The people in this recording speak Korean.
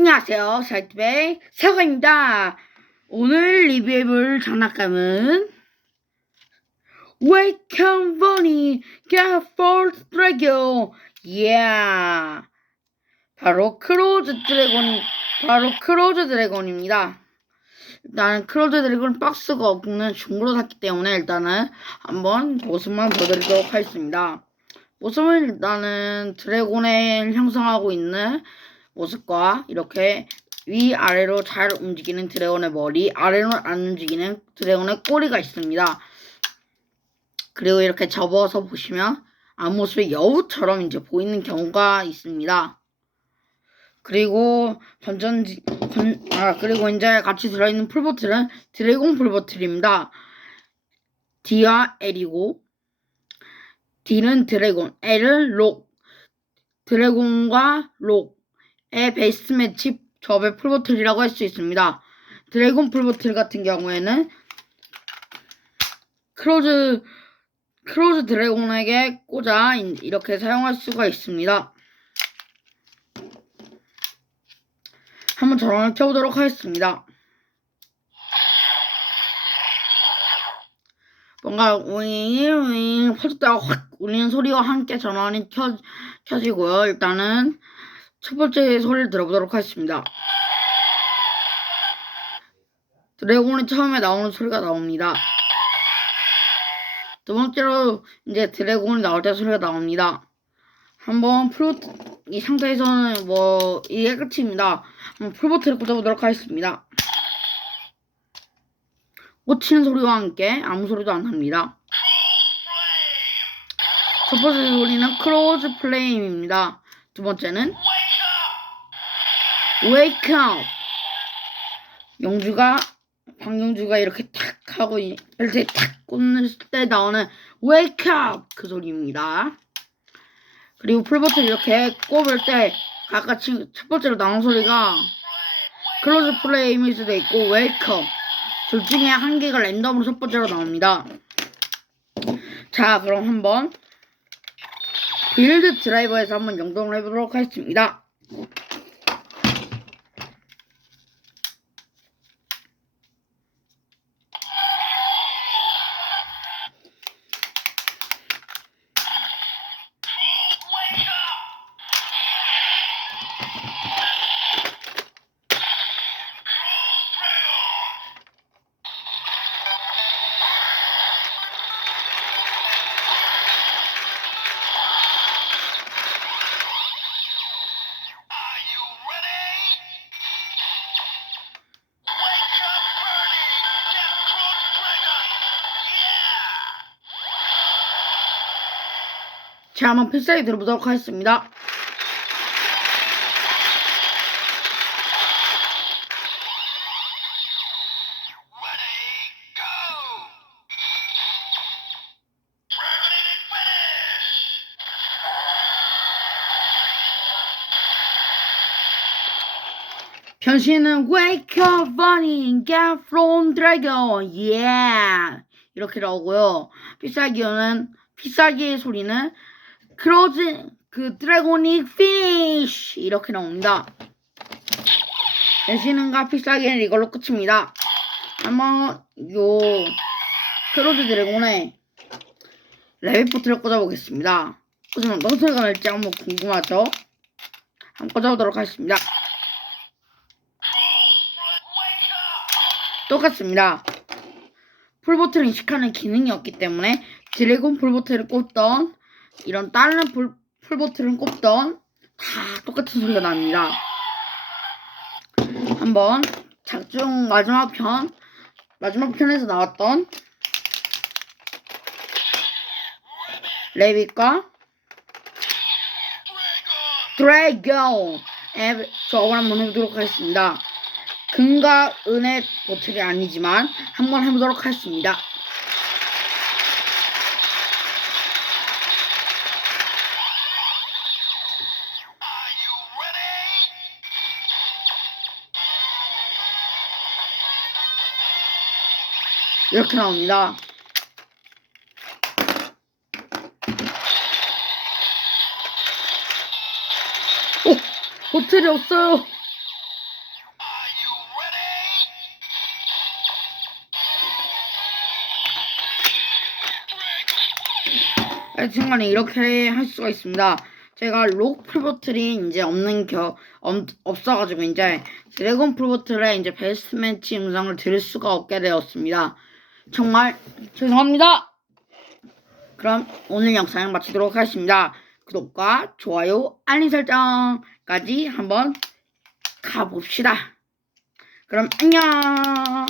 안녕하세요. 사이트베이 사과입니다. 오늘 리뷰해볼 장난감은 Wake Bunny Get Force Dragon Yeah 바로 크로즈 드래곤 바로 크로즈 드래곤입니다. 일단 크로즈 드래곤 박스가 없는 중고로 샀기 때문에 일단은 한번 모습만 보여드리도록 하겠습니다. 모습은 일단은 드래곤을 형성하고 있는 모습과 이렇게 위아래로 잘 움직이는 드래곤의 머리, 아래로 안 움직이는 드래곤의 꼬리가 있습니다. 그리고 이렇게 접어서 보시면 앞모습이 여우처럼 이제 보이는 경우가 있습니다. 그리고 건, 아, 그리고 이제 같이 들어있는 풀보틀은 드래곤 풀보틀입니다. D와 L이고, D는 드래곤, L은 록, 드래곤과 록의 베이스 매치 접의 풀보틀이라고 할 수 있습니다. 드래곤 풀보틀 같은 경우에는 크로즈 크로즈 드래곤에게 꽂아 이- 이렇게 사용할 수가 있습니다. 한번 전원을 켜보도록 하겠습니다. 뭔가 윙윙 퍼졌다가 확 울리는 소리와 함께 전원이 켜, 켜지고요. 일단은 첫 번째 소리를 들어보도록 하겠습니다. 드래곤이 처음에 나오는 소리가 나옵니다. 두 번째로 이제 드래곤이 나올 때 소리가 나옵니다. 한번 풀보트 이 상태에서는 뭐 이게 끝입니다. 한번 풀보트를 꽂아보도록 하겠습니다. 꽂히는 소리와 함께 아무 소리도 안 납니다. 첫 번째 소리는 크로즈 플레임입니다. 두 번째는 Wake up! 영주가 방영주가 이렇게 탁 하고 이- 이렇게 탁 꽂을 때 나오는 Wake up! 그 소리입니다. 그리고 풀버튼 이렇게 꼽을 때 아까 치- 첫 번째로 나온 소리가 클로즈 플레임일 수도 있고 Wake up! 둘 중에 한 개가 랜덤으로 첫 번째로 나옵니다. 자 그럼 한번 빌드 드라이버에서 한번 연동을 해보도록 하겠습니다. 자 한번 필살기 들어보도록 하겠습니다. 변신은 Wake up Bunny Get from Dragon Yeah 이렇게 나오고요. 필살기는 필살기의 소리는 Close 그 드래곤이 Finish 이렇게 나옵니다. 변신은과 필살기는 이걸로 끝입니다. 한번 요 크로즈 드래곤의 레벨 포트를 꽂아보겠습니다. 꽂으면 어떤 소리가 날지 한번 궁금하죠? 한번 꽂아보도록 하겠습니다. 똑같습니다. 풀보트를 인식하는 기능이 없기 때문에 드래곤 풀보트를 꼽던 이런 다른 풀, 풀보트를 꼽던 다 똑같은 소리가 납니다. 한번 작중 마지막 편 마지막 편에서 나왔던 레빗과! 드래곤 앱 조합을 한번 해보도록 하겠습니다. 금과 은의 보틀이 아니지만 한번 해보도록 하겠습니다. 이렇게 나옵니다. 오! 버틀이 없어요! 네, 하여튼간에 이렇게 할 수가 있습니다. 제가 록 풀버틀이 이제 없는 겨, 없, 없어가지고 이제 드래곤 풀버틀의 이제 베스트맨치 음성을 들을 수가 없게 되었습니다. 정말 죄송합니다. 그럼 오늘 영상을 마치도록 하겠습니다. 구독과 좋아요, 알림 설정까지 한번 가봅시다. 그럼 안녕.